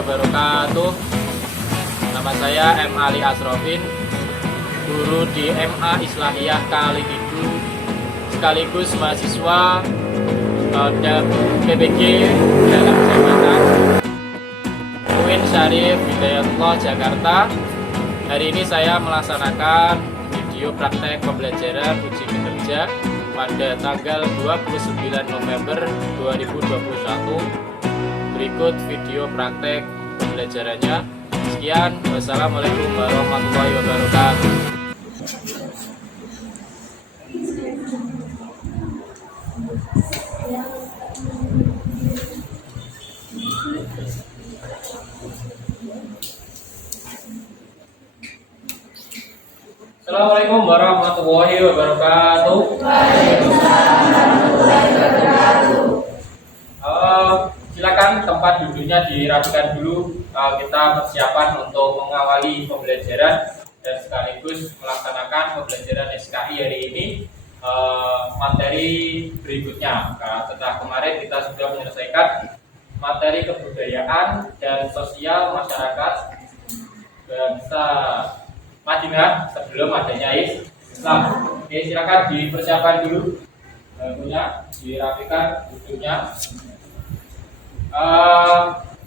wabarakatuh. Nama saya M. Ali Asrofin, guru di MA Islahiyah Kalididu, sekaligus mahasiswa dan PPG dalam jabatan UIN Syarif Hidayatullah Jakarta. Hari ini saya melaksanakan video praktek pembelajaran uji kinerja pada tanggal 29 November 2021. Berikut video praktek pembelajarannya. Sekian, wassalamualaikum warahmatullahi wabarakatuh. Assalamualaikum warahmatullahi wabarakatuh. Silakan tempat duduknya dirapikan dulu. Kita persiapan untuk mengawali pembelajaran dan sekaligus melaksanakan pembelajaran SKI hari ini. Materi berikutnya, setelah kemarin kita sudah menyelesaikan materi kebudayaan dan sosial masyarakat bangsa Madinah sebelum adanya Islam. Oke, silakan dipersiapkan dulu bangkunya, dirapikan duduknya.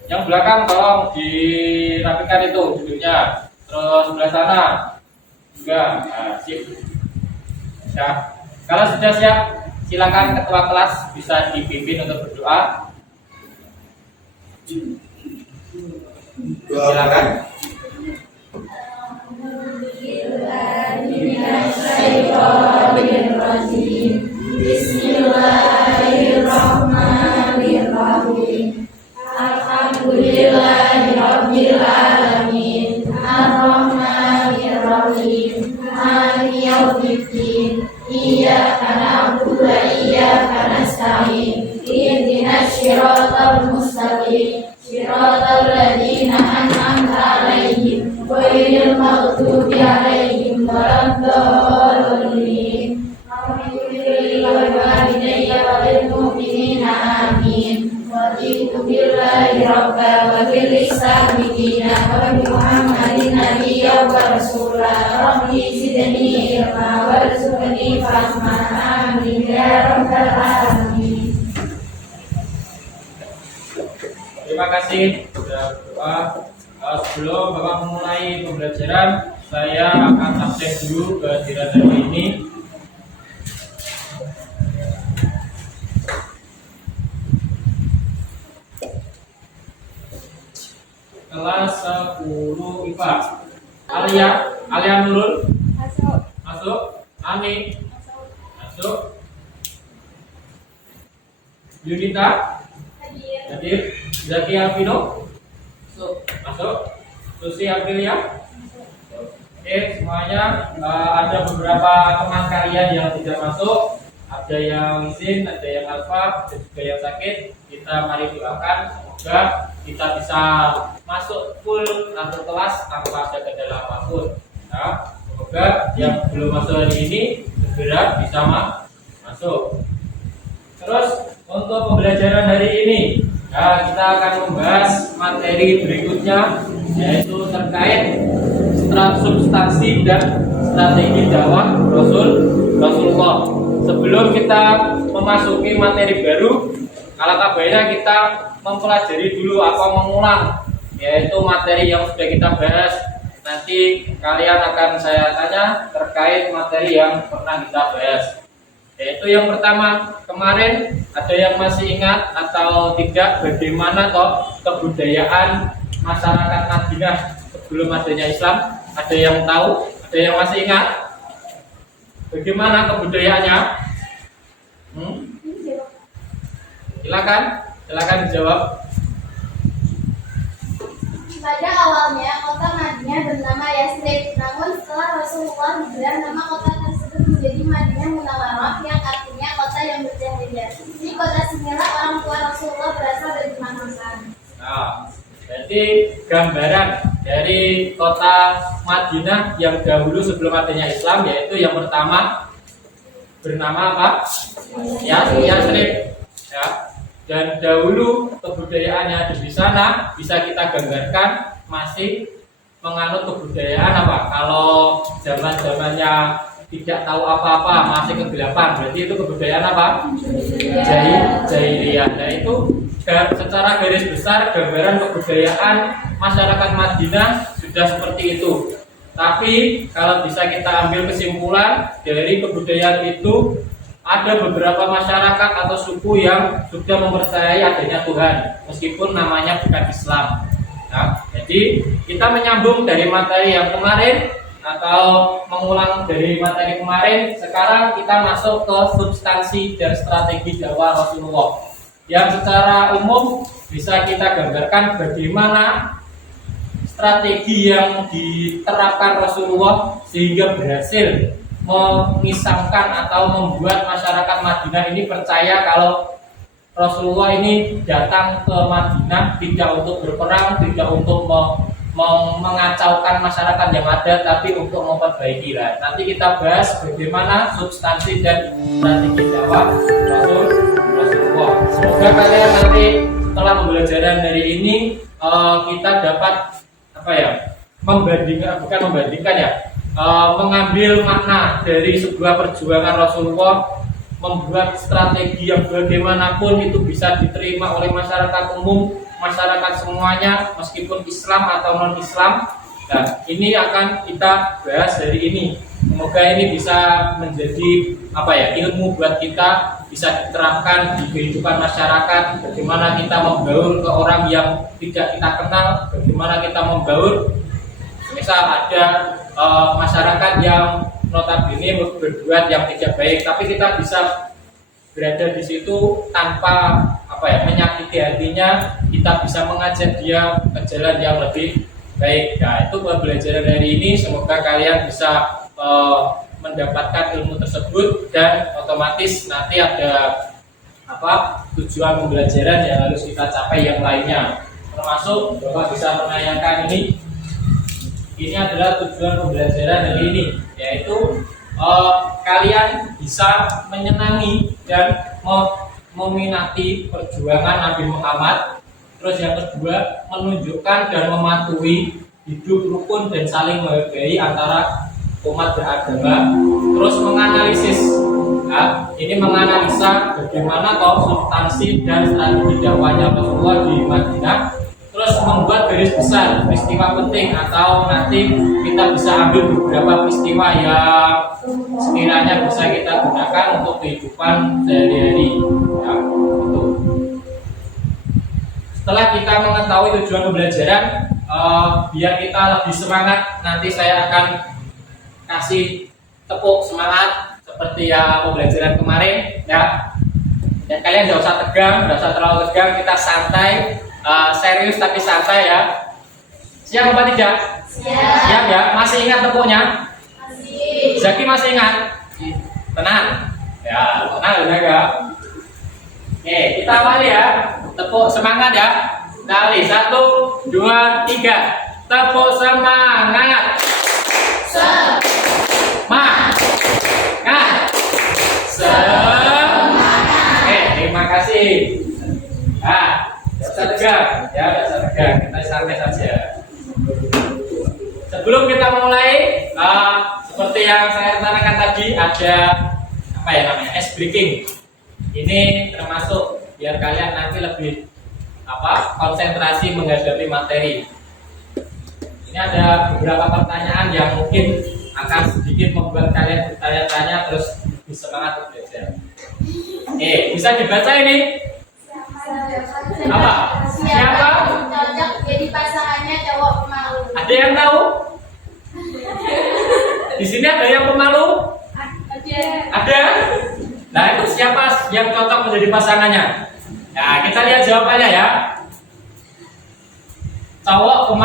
Yang belakang tolong dirapikan itu duduknya. Terus sebelah sana juga. Sip. Ya. Kalau sudah siap, silakan ketua kelas bisa dipimpin untuk berdoa. Silakan. Bismillahirrahmanirrahim. Alhamdulillahirabbil alamin. Arrahmanirrahim. Maliki yaumiddin. Iyyaka na'budu wa iyyaka nasta'in. Ihdinas shiratal mustaqim. Shiratal ladzina an'amta 'alaihim ghairil maghdubi 'alaihim waladdallin. Amin. Waditu billahi rabba wa bil islami dina wa bi Muhammadin nabiyya wa rasula. Rabbi zidni ilma warzuqni fahma. Amin ya rabbal alamin. Terima kasih sudah berdoa. Sebelum Bapak memulai pembelajaran, saya akan absen dulu kehadiran hari ini. Kelas 10 IPA. Alia Nurul. Masuk. Ani. Masuk. Yunita. Hadir. Zaki Alvino. Masuk. Susi Aprilia. Oke, semuanya. Ada beberapa teman kalian yang tidak masuk. Ada yang izin, ada yang alfa, ada juga yang sakit. Kita mari doakan semoga kita bisa masuk full satu kelas tanpa ada kendala apapun. Nah, semoga yang belum masuk hari ini segera bisa masuk. Terus untuk pembelajaran hari ini, kita akan membahas materi berikutnya, yaitu terkait substansi dan strategi dakwah Rasulullah. Sebelum kita memasuki materi baru, alangkah baiknya kita mempelajari dulu atau mengulang, yaitu materi yang sudah kita bahas. Nanti kalian akan saya tanya terkait materi yang pernah kita bahas. Yaitu yang pertama, kemarin ada yang masih ingat atau tidak bagaimana toh kebudayaan masyarakat Madinah sebelum adanya Islam? Ada yang tahu? Ada yang masih ingat? Bagaimana kebudayaannya? Silakan dijawab. Pada awalnya kota Madinah bernama Yasrib, namun setelah Rasulullah hijrah nama kota tersebut menjadi Madinah Munawwarah yang artinya kota yang bercahaya. Di kota sinilah orang tua Rasulullah berasal dari Makkah. Nah, jadi gambaran dari kota Madinah yang dahulu sebelum adanya Islam, yaitu yang pertama bernama apa? Yasrib. Ya. Dan dahulu kebudayaan yang ada di sana bisa kita gambarkan masih menganut kebudayaan apa? Kalau zaman-zamannya tidak tahu apa-apa, masih kegelapan, berarti itu kebudayaan apa? Jahiliyah. Nah itu secara garis besar gambaran kebudayaan masyarakat Madinah sudah seperti itu. Tapi kalau bisa kita ambil kesimpulan dari kebudayaan itu, ada beberapa masyarakat atau suku yang sudah mempercayai adanya Tuhan meskipun namanya bukan Islam. Nah, jadi kita menyambung dari materi yang kemarin atau mengulang dari materi kemarin, sekarang kita masuk ke substansi dan strategi dakwah Rasulullah yang secara umum bisa kita gambarkan bagaimana strategi yang diterapkan Rasulullah sehingga berhasil mengisahkan atau membuat masyarakat Madinah ini percaya kalau Rasulullah ini datang ke Madinah tidak untuk berperang, tidak untuk mengacaukan masyarakat yang ada, tapi untuk memperbaiki lah. Nanti kita bahas bagaimana substansi dan strategi dakwah Rasulullah. Semoga kalian nanti setelah pembelajaran dari ini kita dapat mengambil makna dari sebuah perjuangan Rasulullah, membuat strategi yang bagaimanapun itu bisa diterima oleh masyarakat umum, masyarakat semuanya meskipun Islam atau non Islam. Nah, ini akan kita bahas hari ini. Semoga ini bisa menjadi ilmu buat kita, bisa diterapkan di kehidupan masyarakat. Bagaimana kita membaur ke orang yang tidak kita kenal, bagaimana kita membaur. Misal ada masyarakat yang notabene berbuat yang tidak baik, tapi kita bisa berada di situ tanpa menyakiti hatinya, kita bisa mengajak dia ke jalan yang lebih baik. Nah, itu pembelajaran hari ini. Semoga kalian bisa mendapatkan ilmu tersebut dan otomatis nanti ada tujuan pembelajaran yang harus kita capai yang lainnya. Termasuk Bapak bisa menanyakan ini adalah tujuan pembelajaran hari ini, yaitu kalian bisa menyenangi dan meminati perjuangan Nabi Muhammad. Terus yang kedua, menunjukkan dan mematuhi hidup rukun dan saling menghargai antara umat beragama. Terus menganalisis, ini menganalisa bagaimana substansi dan strategi dakwahnya Rasulullah di Madinah. Terus membuat garis besar peristiwa penting, atau nanti kita bisa ambil beberapa peristiwa yang sekiranya bisa kita gunakan untuk kehidupan sehari-hari. Ya, gitu. Setelah kita mengetahui tujuan pembelajaran, biar kita lebih semangat, nanti saya akan kasih tepuk semangat seperti yang pembelajaran kemarin, ya. Dan kalian tidak usah tegang, tidak usah terlalu tegang, kita santai. Serius tapi santai ya. Siap apa tidak? Siap ya. Masih ingat tepuknya? Masih. Zaki masih ingat? Tenang. Ya, tenang ya. Oke, kita awali ya. Tepuk semangat ya. Dari 1, 2, 3. Tepuk semangat. Semangat. Oke, terima kasih. Tidak usah tegang, kita santai saja. Sebelum kita mulai, seperti yang saya katakan tadi, ada ice breaking. Ini termasuk biar kalian nanti lebih konsentrasi menghadapi materi. Ini ada beberapa pertanyaan yang mungkin akan sedikit membuat kalian bertanya-tanya terus lebih semangat belajar. Bisa dibaca ini? Siapa cocok jadi pasangannya cowok pemalu? Ada yang tahu? Di sini ada yang pemalu? Ada. Nah, itu siapa yang cocok menjadi pasangannya? Nah, kita lihat jawabannya ya. Cowok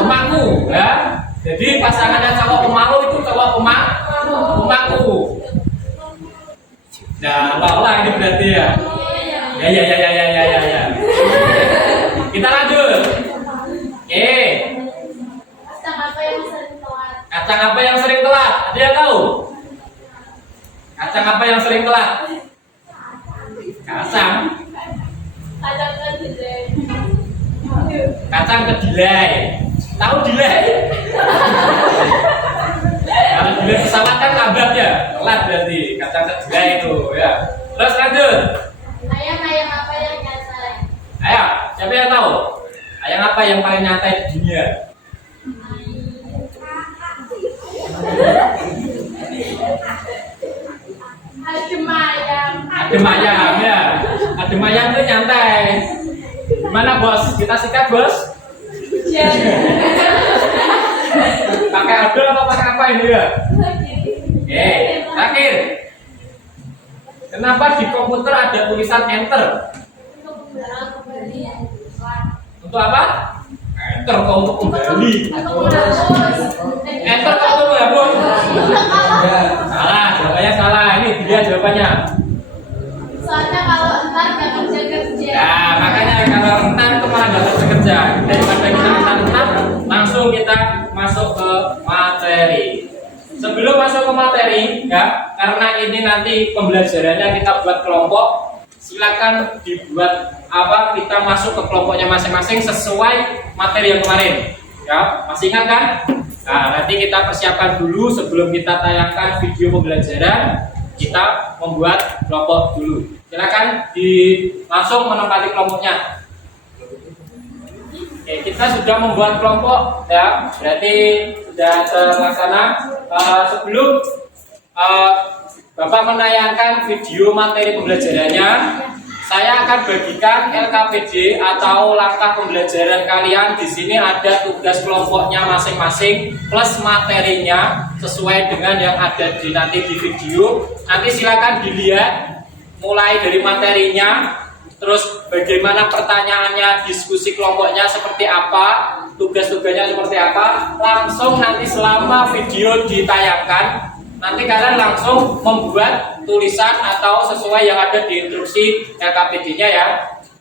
pemalu ya. Jadi pasangannya cowok pemalu itu cowok pemalu. Nah, Allah ini berarti ya. Ya. Kita lanjut. Kacang apa yang sering telat? Ada yang tahu? Kacang apa yang sering telat? Kacang Kacang kedelai. Kacang kedelai. Tahu delay? Kalau delay pesawat kan lambat ya, telat berarti. Kacang kedelai itu ya. Terus lanjut. Ayam apa yang nyantai? Ayo, siapa yang tahu? Ayam apa yang paling nyantai di dunia? Adem ayam. Adem ayam ya. Adem ayam itu nyantai. Gimana bos? Kita sikat bos? Pakai adol apa pakai apa ini ya? Oke, terakhir. Kenapa di komputer ada tulisan enter? Untuk apa? Enter kau untuk kembali. Enter kau untuk menghapus. Salah, jawabannya salah. Ini dia jawabannya. Soalnya kalau entar nggak kerja. Ya, makanya kalau rentan itu malah nggak bekerja. Daripada kita rentan, langsung kita masuk ke materi. Sebelum masuk ke materi, ya, karena ini nanti pembelajarannya kita buat kelompok, silakan dibuat apa kita masuk ke kelompoknya masing-masing sesuai materi yang kemarin. Ya, masih ingat kan? Nah, nanti kita persiapkan dulu sebelum kita tayangkan video pembelajaran, kita membuat kelompok dulu. Silakan langsung menempati kelompoknya. Oke, kita sudah membuat kelompok ya, berarti sudah terlaksana. Sebelum Bapak menayangkan video materi pembelajarannya, saya akan bagikan LKPD atau langkah pembelajaran kalian. Di sini ada tugas kelompoknya masing-masing plus materinya sesuai dengan yang ada nanti di video. Nanti silakan dilihat mulai dari materinya, terus bagaimana pertanyaannya, diskusi kelompoknya seperti apa, tugas-tugasnya seperti apa. Langsung nanti selama video ditayangkan, nanti kalian langsung membuat tulisan atau sesuai yang ada di instruksi LKPD-nya ya.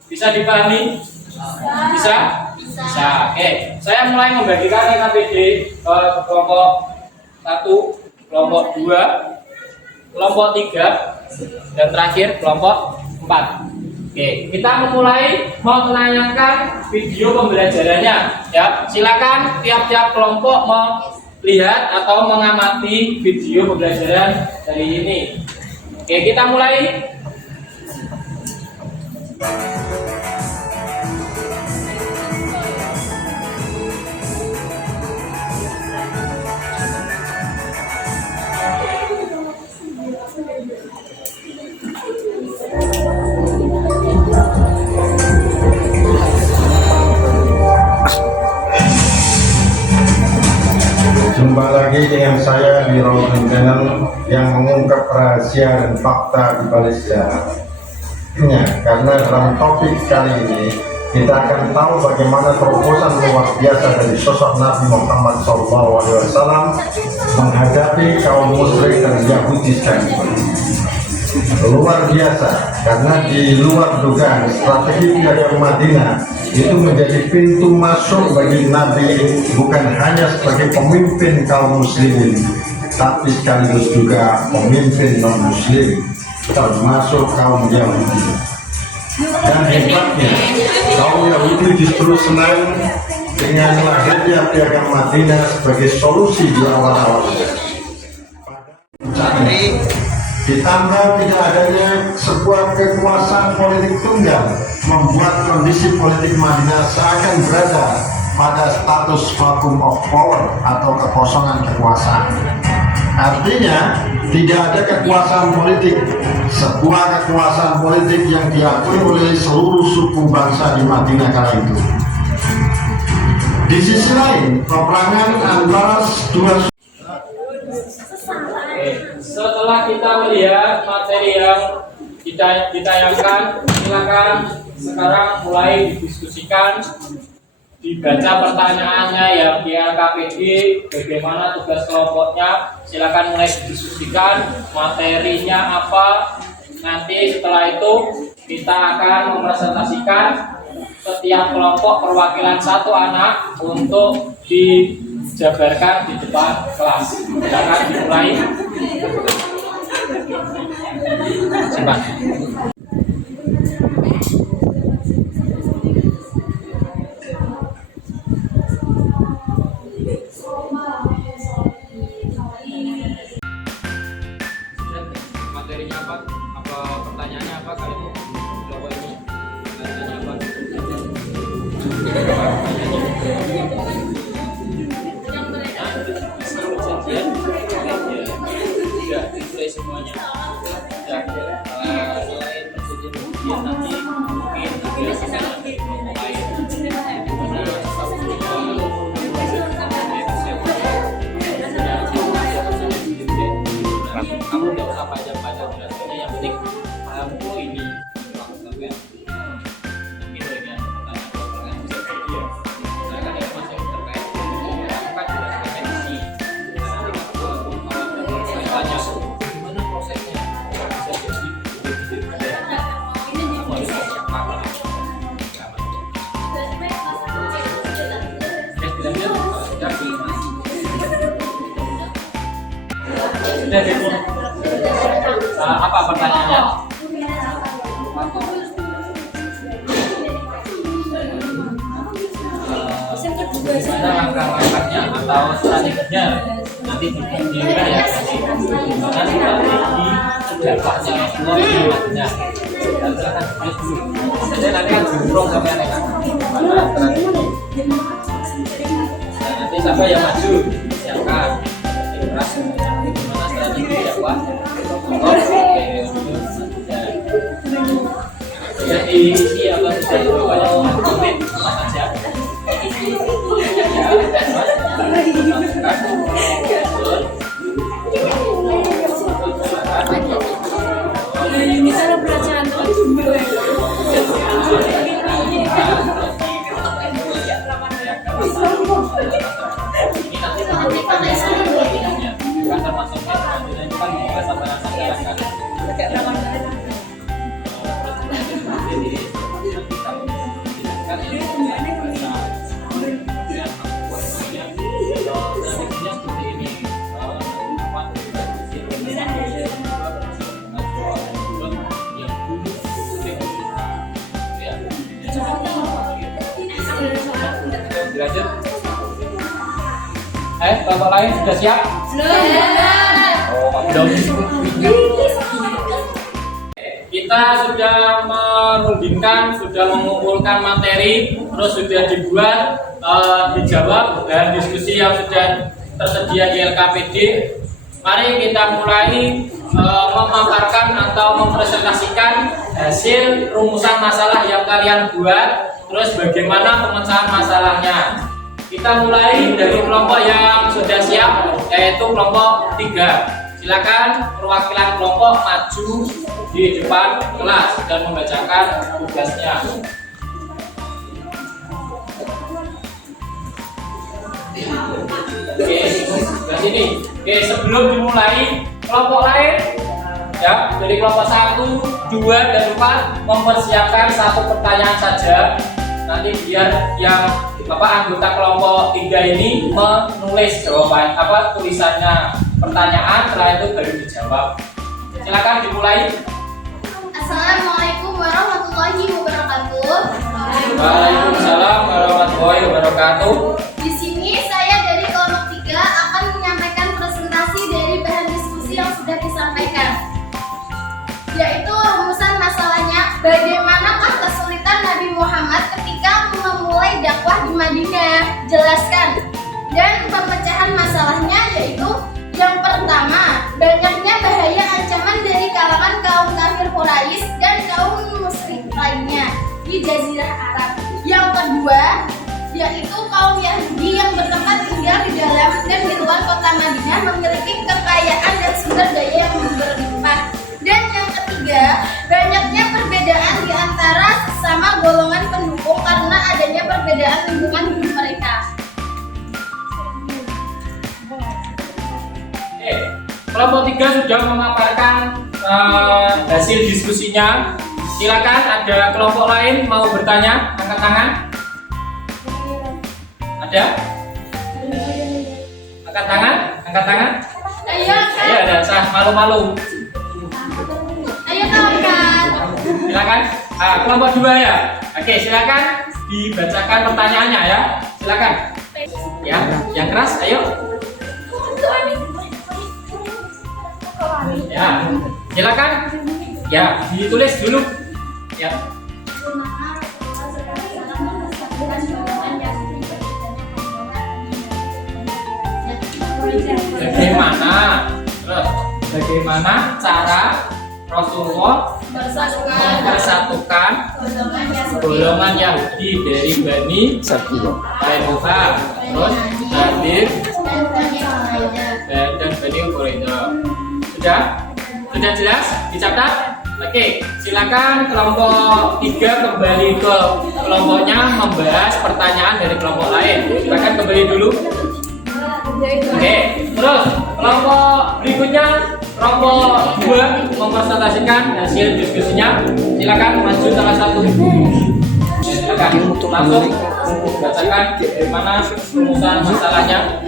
Bisa dipahami? Bisa? Bisa. Oke, saya mulai membagikan LKPD ke kelompok 1, kelompok 2, kelompok 3, dan terakhir kelompok 4. Oke, kita mau menayangkan video pembelajarannya ya. Silakan tiap-tiap kelompok melihat atau mengamati video pembelajaran dari ini. Oke, kita mulai. Jumpa lagi dengan saya di Roman Channel yang mengungkap rahasia dan fakta di balik sejarahnya. Karena dalam topik kali ini kita akan tahu bagaimana terobosan luar biasa dari sosok Nabi Muhammad SAW menghadapi kaum musyrik dan Yahudi sekaligus. Luar biasa, karena di luar dugaan strategi piagam Madinah itu menjadi pintu masuk bagi Nabi, bukan hanya sebagai pemimpin kaum muslimin, tapi sekaligus juga pemimpin non muslim, termasuk kaum Yahudi. Dan hebatnya, kaum Yahudi justru senang dengan lahirnya piagam Madinah sebagai solusi di awal-awal. Ditambah tidak adanya sebuah kekuasaan politik tunggal membuat kondisi politik Madinah seakan berada pada status vacuum of power atau kekosongan kekuasaan. Artinya tidak ada kekuasaan politik, sebuah kekuasaan politik yang diakui oleh seluruh suku bangsa di Madinah kala itu. Di sisi lain, peperangan antara dua Setelah kita melihat materi yang ditayangkan, silakan sekarang mulai didiskusikan, dibaca pertanyaannya yang di LKPD, bagaimana tugas kelompoknya, silakan mulai didiskusikan, materinya apa. Nanti setelah itu kita akan mempresentasikan setiap kelompok perwakilan satu anak untuk dijabarkan di depan kelas. Silakan dimulai. Simpan. materinya apa? Apa pertanyaannya apa? Kalian mau coba ini? Pertanyaannya apa? Ya, selesai semuanya. Ya, selain persetujuan nanti mungkin ada kelompok lain. Kamu nggak usah panjang-panjang jelasannya, yang penting paham ini. Sampai mungkin dengan pertanyaan bisa dia. Saya kan ada masih terkait kan jelaskan isi. Tanya gimana prosesnya bisa jadi kamu harus siapkan. Apa pertanyaannya? Gimana langkah-langkahnya atau strateginya nanti diberikan ya, karena strategi dampaknya semua gimana. Jadi nanti kan jumlah sampai mereka mana strategi. Nanti siapa yang maju siapkan keras gimana strategi dakwah. Jadi isi apa saja kalau konten apa saja. Ini cara belajar Lanjut. Bapak lain sudah siap? Oh, belum. Kita sudah merundingkan, sudah mengumpulkan materi, terus sudah dibuat, dijawab dan diskusi yang sudah tersedia di LKPD. Mari kita mulai memaparkan atau mempresentasikan hasil rumusan masalah yang kalian buat, terus bagaimana pemecahan masalahnya. Kita mulai dari kelompok yang sudah siap, yaitu kelompok 3. Silakan perwakilan kelompok maju di depan kelas dan membacakan tugasnya. Oke, sebelah sini. Oke, sebelum dimulai, kelompok lain ya, dari kelompok 1, 2, dan 4 mempersiapkan satu pertanyaan saja. Nanti biar yang anggota kelompok 3 ini menulis jawaban tulisannya pertanyaan, setelah itu baru dijawab. Silakan dimulai. Assalamualaikum warahmatullahi wabarakatuh. Waalaikumsalam warahmatullahi wabarakatuh. Di sini saya dari kelompok 3 akan menyampaikan presentasi dari bahan diskusi yang sudah disampaikan, yaitu rumusan masalahnya bagaimanakah kesulitan Nabi Muhammad ketika memulai dakwah di Madinah, jelaskan. Dan pemecahan masalahnya yaitu yang pertama, banyaknya bahaya ancaman dari kalangan kaum kafir Quraisy dan kaum musyrik lainnya di Jazirah Arab. Yang kedua, yaitu kaum Yahudi yang bertempat tinggal di dalam dan di luar kota Madinah memiliki kekayaan dan sumber daya yang berlimpah. Dan yang ketiga, banyaknya perbedaan di antara sesama golongan pendukung karena adanya perbedaan lingkungan hidup mereka. Kelompok 3 sudah memaparkan hasil diskusinya. Silakan, ada kelompok lain mau bertanya, angkat tangan. Ada? Angkat tangan, angkat tangan. Ayo, ada sah malu-malu. Ayo kawan-kawan. Silakan. Kelompok 2 ya. Oke, silakan dibacakan pertanyaannya ya. Silakan. Ya, yang keras, ayo. Ya, Silakan. Ya, ditulis dulu. Ya. Bagaimana cara Rasulullah mempersatukan golongan Yahudi dari Bani Qainuqa, terus Nadir dan Bani Quraidah. Sudah jelas? Dicatat? Oke, silakan kelompok 3 kembali ke kelompoknya membahas pertanyaan dari kelompok lain. Silakan kembali dulu. Oke, terus kelompok berikutnya, kelompok 2 mempresentasikan hasil diskusinya. Silakan maju salah satu. Silakan langsung bacakan bagaimana rumusan masalahnya.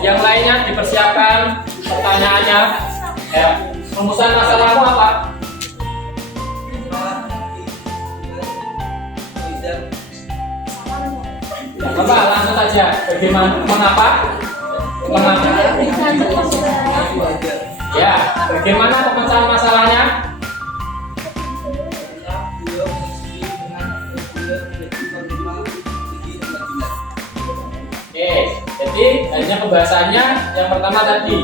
Yang lainnya dipersiapkan pertanyaannya. Rumusan masalahmu apa? Bapak langsung saja. Bagaimana? Mengapa? Ya, bagaimana pemecahan masalahnya? Oke, jadi hanya pembahasannya yang pertama tadi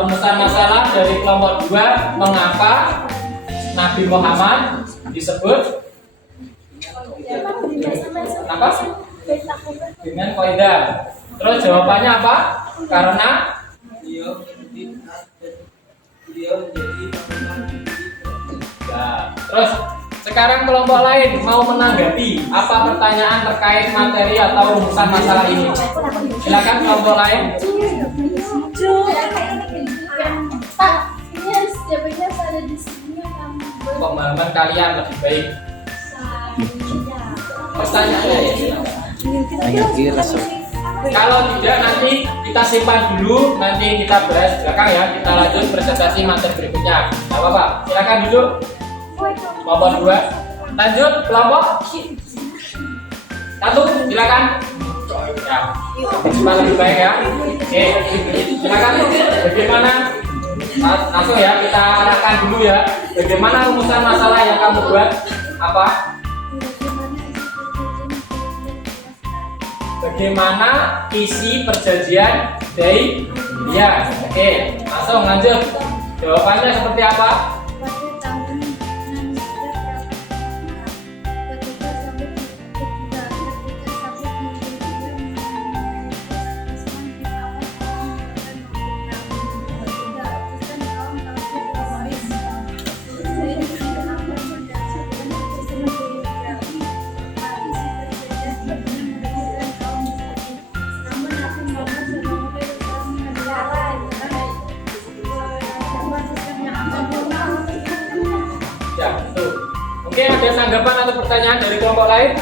rumusan masalah dari kelompok 2, mengapa Nabi Muhammad disebut apa? Dengan kaidah. Terus jawabannya apa? Karena ya. Terus sekarang kelompok lain mau menanggapi apa pertanyaan terkait materi atau rumusan masalah ini. Silakan kelompok lain. Pak, ini harus jawabannya pada di sini. Pemahaman kalian lebih baik. Pertanyaannya ya. Kalau tidak nanti kita simpan dulu, nanti kita bahas belakang ya. Kita lanjut presentasi materi berikutnya. Tidak apa-apa. Silakan duduk. Kelompok 2. Lanjut kelompok 1. Silakan. Ya. Simpan lebih baik ya. Oke. Silakan. Bagaimana? Langsung ya kita arahkan dulu ya. Bagaimana rumusan masalah yang kamu buat? Apa? Bagaimana isi perjanjian Hudaybiyah? Oke, langsung lanjut. Jawabannya seperti apa? Ya, itu. Oke, ada tanggapan atau pertanyaan dari kelompok lain?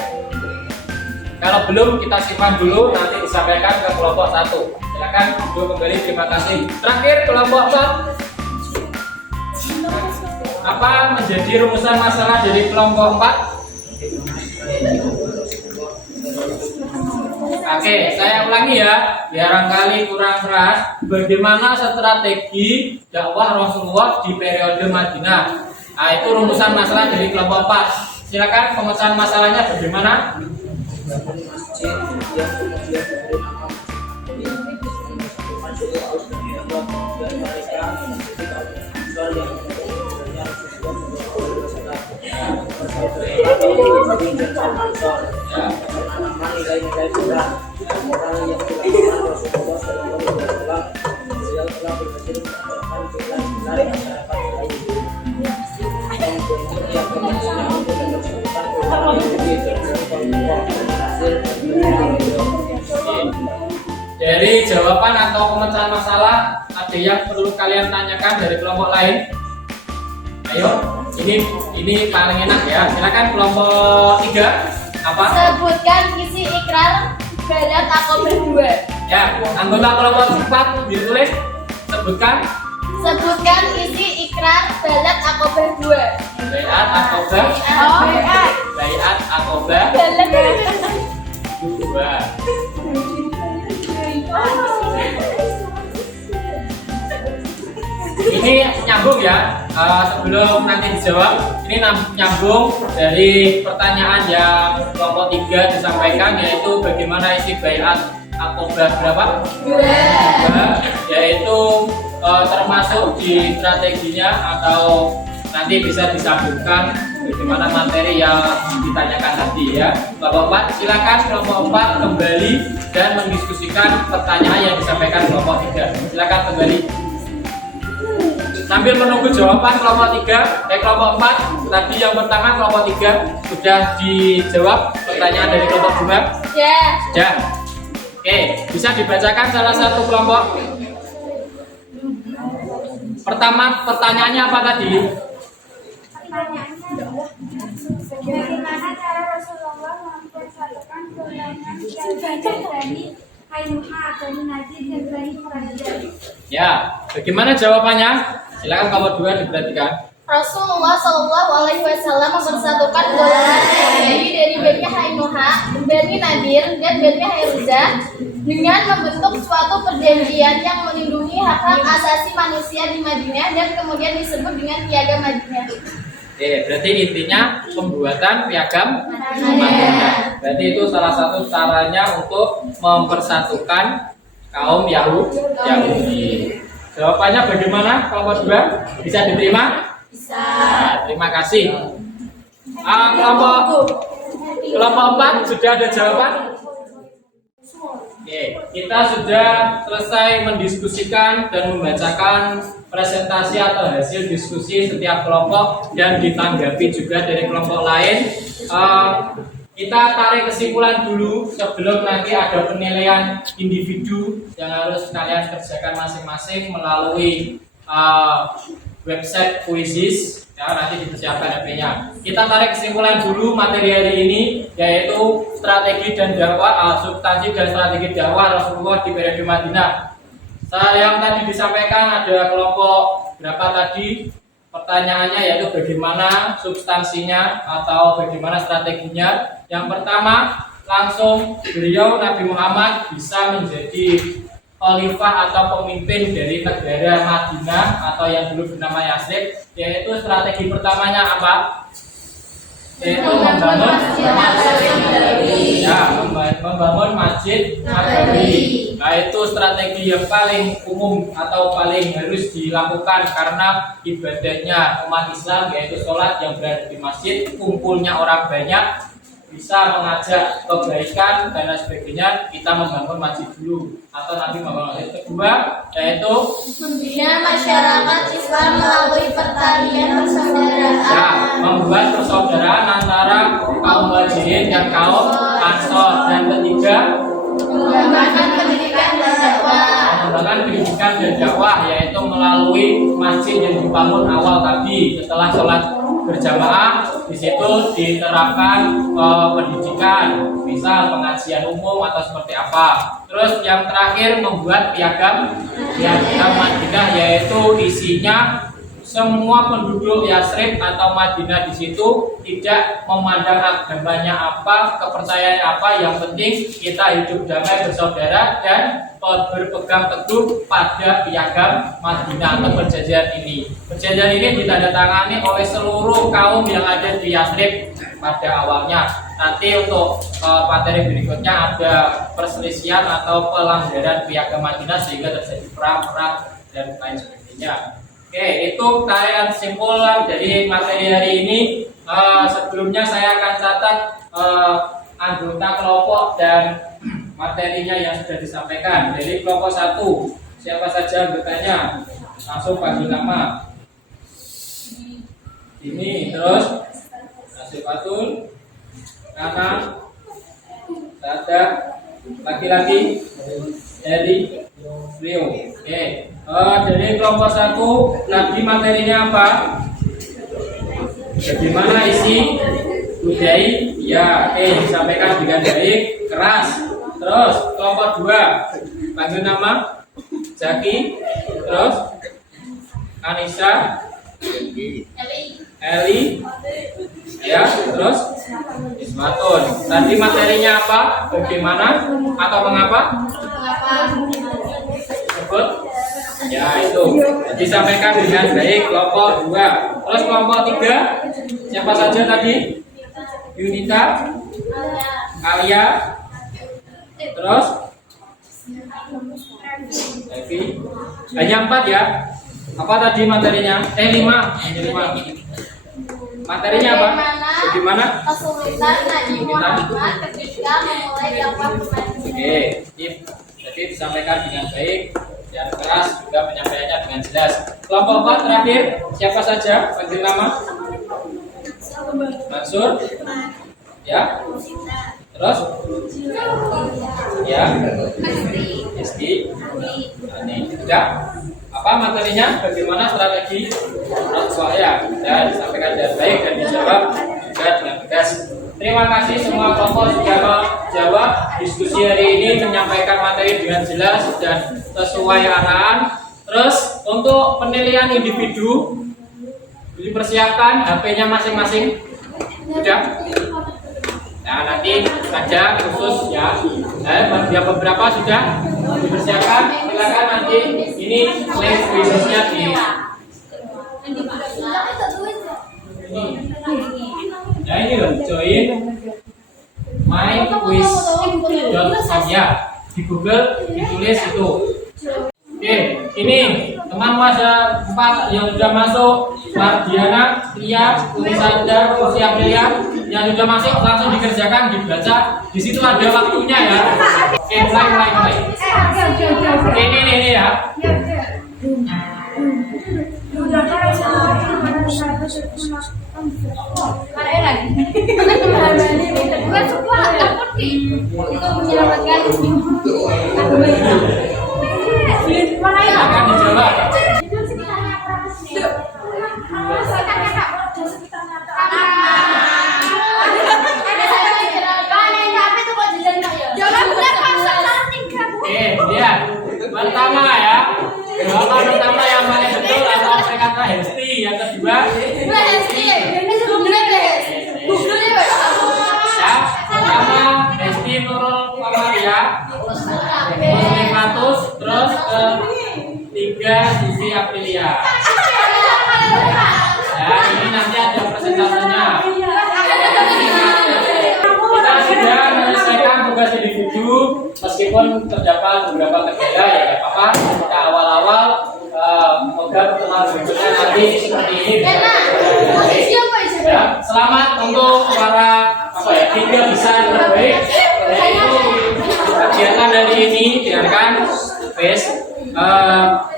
Kalau belum, kita simpan dulu, nanti disampaikan ke kelompok 1. Silakan duduk kembali, terima kasih. Terakhir, kelompok 4. Apa menjadi rumusan masalah dari kelompok 4? Oke, saya ulangi ya, barangkali kurang keras. Bagaimana strategi dakwah Rasulullah di periode Madinah? Nah, itu rumusan masalah dari kelompok 4. Silakan pemecahan masalahnya bagaimana? Dari jawaban atau pemecahan masalah, ada yang perlu kalian tanyakan dari kelompok lain? Ayo, ini paling enak ya. Silakan kelompok 3. Apa? Sebutkan isi ikrar balat akobah 2. Ya, anggota kelompok 4 ditulis. Sebutkan isi ikrar balat akobah 2. Baiat Aqobah. Baiat Aqobah Balat 2. Ini nyambung ya. sebelum nanti dijawab, ini nyambung dari pertanyaan yang kelompok 3 disampaikan, yaitu bagaimana isi baiat akobah berapa? 2, yaitu termasuk di strateginya atau nanti bisa disambungkan bagaimana materi yang ditanyakan tadi ya. Kelompok 4 silakan kelompok 4 kembali dan mendiskusikan pertanyaan yang disampaikan kelompok 3. Silakan kembali. Sambil menunggu jawaban kelompok 3, kelompok 4 tadi yang pertama kelompok 3 sudah dijawab pertanyaan dari kelompok 2? Ya. Sudah. Oke, bisa dibacakan salah satu kelompok. Pertama, pertanyaannya apa tadi? Bagaimana cara Rasulullah mempersatukan golongan yang dari Ainuha, Bani Nadir, dan Bani Quraidah? Ya, bagaimana jawabannya? Silakan kelompok 2 diperhatikan. Rasulullah Shallallahu Alaihi Wasallam mempersatukan golongan dari Bani Hainuha, Bani Nadir, dan Bani Hairuzah dengan membentuk suatu perjanjian yang melindungi hak-hak asasi manusia di Madinah dan kemudian disebut dengan Piagam Madinah. Oke, berarti intinya pembuatan piagam Madinah. Berarti itu salah satu caranya untuk mempersatukan kaum Yahudi. Jawabannya bagaimana kelompok 2? Bisa diterima? Bisa. Nah, terima kasih. Kelompok 4 sudah ada jawaban? Oke, kita sudah selesai mendiskusikan dan membacakan presentasi atau hasil diskusi setiap kelompok dan ditanggapi juga dari kelompok lain. Kita tarik kesimpulan dulu sebelum nanti ada penilaian individu yang harus kalian kerjakan masing-masing melalui website Quizzes. Ya, nanti dipersiapkan HP-nya. Kita tarik kesimpulan dulu materi hari ini, yaitu strategi dan dakwah, substansi dan strategi dakwah Rasulullah di periode Madinah. Yang tadi disampaikan ada kelompok berapa tadi? Pertanyaannya yaitu bagaimana substansinya atau bagaimana strateginya. Yang pertama, langsung beliau Nabi Muhammad bisa menjadi khalifah atau pemimpin dari negara Madinah atau yang dulu bernama Yathrib, yaitu strategi pertamanya apa? Yaitu membangun Masjid Nabawi. Nah, itu strategi yang paling umum atau paling harus dilakukan karena ibadahnya umat Islam yaitu sholat yang berada di masjid, kumpulnya orang banyak, bisa mengajak kebaikan dan lain sebagainya. Kita membangun masjid dulu atau nanti membangun masjid. Kedua yaitu Membina masyarakat Islam melalui pertanian persaudaraan. ya, membuat persaudaraan antara kaum Muhajirin dan kaum Ansor. Dan ketiga, Mengembangkan pendidikan dan dakwah. mengembangkan pendidikan dan dakwah yaitu melalui masjid yang dibangun awal tadi. Setelah sholat berjamaah, di situ diterapkan pendidikan, misal pengajian umum atau seperti apa. Terus yang terakhir membuat piagam Madinah, yaitu isinya semua penduduk Yathrib atau Madinah di situ tidak memandang agamanya apa, kepercayaannya apa, yang penting kita hidup damai bersaudara dan berpegang teguh pada piagam Madinah atau perjanjian ini. Perjanjian ini ditandatangani oleh seluruh kaum yang ada di Yathrib pada awalnya. Nanti untuk materi berikutnya ada perselisihan atau pelanggaran piagam Madinah sehingga terjadi perang dan lain sebagainya. Oke, itu tarian kesimpulan dari materi hari ini. Sebelumnya saya akan catat anggota kelompok dan materinya yang sudah disampaikan. Dari kelompok 1, siapa saja anggotanya? Langsung panggil nama. Ini terus Nasifatul, Nana, Sada, laki-laki dari Rio. Oke. Dari kelompok 1 tadi materinya apa? Bagaimana isi budaya? Ya, oke, disampaikan dengan baik, keras. Terus kelompok 2 panggil nama Zaki, terus Anissa, Eli, ya, terus Ismatun. Tadi materinya apa? Bagaimana atau mengapa? Sebut. Ya itu disampaikan dengan baik kelompok 2. Terus kelompok 3 siapa saja tadi? Yunita, Alia, terus Evi. Hanya 4 ya. Apa tadi materinya? 5. Materinya apa? Bagaimana? Kesulitan Nabi Muhammad ketika memulai dakwah kemandian. Oke, jadi disampaikan dengan baik, yang keras juga penyampaiannya dengan jelas. Kelompok 4 terakhir siapa saja? Panggil nama. Mansur. Ya. Terus? Ya. Esti. Ani. Sudah. Apa materinya? Bagaimana strategi orang tua ya? Dan disampaikan dengan baik dan dijawab juga dengan tegas. Terima kasih semua kelompok sudah menjawab. Diskusi hari ini menyampaikan materi dengan jelas dan sesuai arahan. Terus untuk penilaian individu dipersiapkan HP-nya masing-masing. Sudah? Nah nanti ada khusus ya. Beberapa sudah dipersiapkan. Silakan nanti ini link khususnya di ini. Nah ini loh, join myquiz.com ya. Di Google ditulis itu. Oke, ini teman ada 4 yang sudah masuk. Mardiana, Ria, Unisanda, Usi Amelia yang sudah masuk langsung dikerjakan, dibaca. Di situ ada waktunya ya. Oke, mulai. Oke, ini ya. Akan dijawab. Oke, lihat. Pertama ya. Jawaban pertama yang paling betul atau kata Hesti. Yang kedua ya, pertama Hesti Nurul Pamaria, Muslimatus, terus ketiga Sisi Aprilia. Ya, ini nanti ada presentasenya. Kita sudah menyelesaikan tugas individu, meskipun terdapat beberapa kendala ya nggak apa-apa. Kita awal-awal semoga pertemuan berikutnya nanti seperti ini. Ya, selamat untuk para tiga besar terbaik. Yaitu kegiatan dari ini diharapkan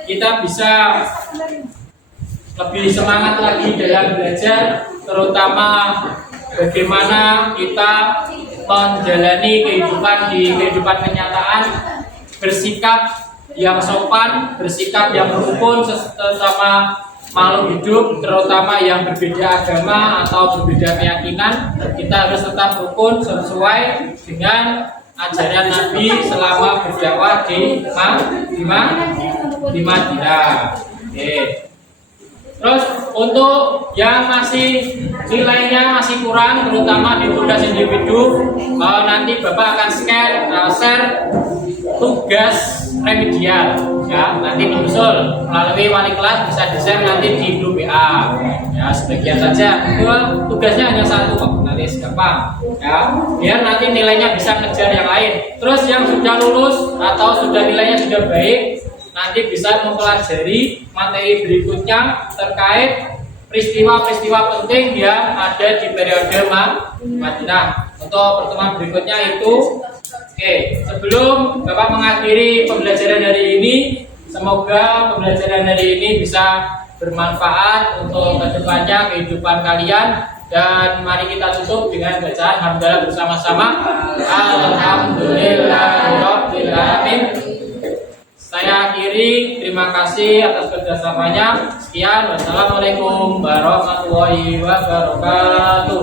kita bisa lebih semangat lagi dalam belajar, terutama bagaimana kita menjalani kehidupan kenyataan, bersikap yang sopan, bersikap yang rukun sesama makhluk hidup, terutama yang berbeda agama atau berbeda keyakinan. Kita harus tetap rukun sesuai dengan ajaran Nabi selama berdakwah di Madinah. Oke. Terus untuk yang masih nilainya masih kurang, terutama di tugas individu, nanti Bapak akan share tugas remedial ya, nanti menyusul melalui wali kelas, bisa di-share nanti di grup WA ya. Sebagian saja, tugasnya hanya 1 kok, nanti gampang ya, biar nanti nilainya bisa ngejar yang lain. Terus yang sudah lulus atau sudah nilainya sudah baik, nanti bisa mempelajari materi berikutnya terkait peristiwa-peristiwa penting yang ada di periode Madinah. Untuk pertemuan berikutnya itu. Oke, sebelum Bapak mengakhiri pembelajaran hari ini, semoga pembelajaran hari ini bisa bermanfaat untuk kedepannya kehidupan kalian. Dan mari kita tutup dengan bacaan hamdalah bersama-sama. Alhamdulillahirabbil alamin. Saya akhiri, terima kasih atas kerjasamanya. Sekian, wassalamualaikum warahmatullahi wabarakatuh.